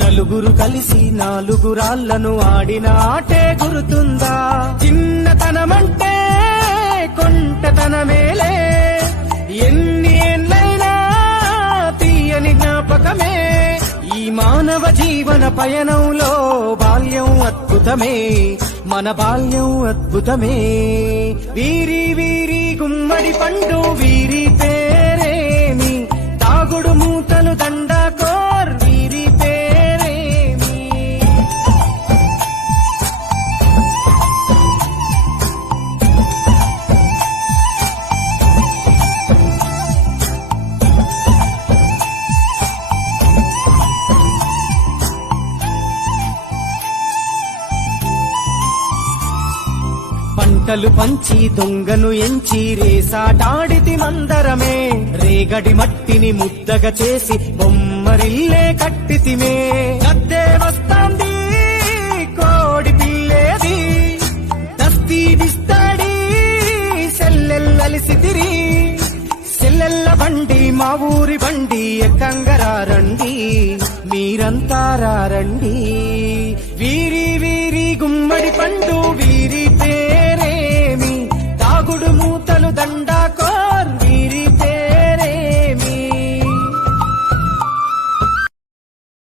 నలుగురు కలిసి నాలుగు రాళ్లను ఆడిన ఆటే గురుతుందా? చిన్నతనమంటే కొంటతనమేలే, ఎన్ని ఏళ్ళైనా తీయని జ్ఞాపకమే. ఈ మానవ జీవన పయనంలో బాల్యం అద్భుతమే, మన బాల్యం అద్భుతమే. వీరి వీరి గుమ్మడి పండు వీరి పేరేమి, తాగుడు మూతలు దండాకోర్ వీరి పేరేమి. పంటలు పంచి దొంగను ఎంచి రేసాటాడితి మందరమే, రేగడి మట్టిని ముద్దగా చేసి బొమ్మరిల్లే కట్టితిమే. గద్దే వస్తాంది కోడి పిల్లేది, దస్తీ దిస్తాడి సెల్లెల్లలిసితిరి. సెల్లెల్ల బండి మా ఊరి బండి ఎక్కంగరారండి, మీరంతా రండి. వీరి వీరి గుమ్మడి పండు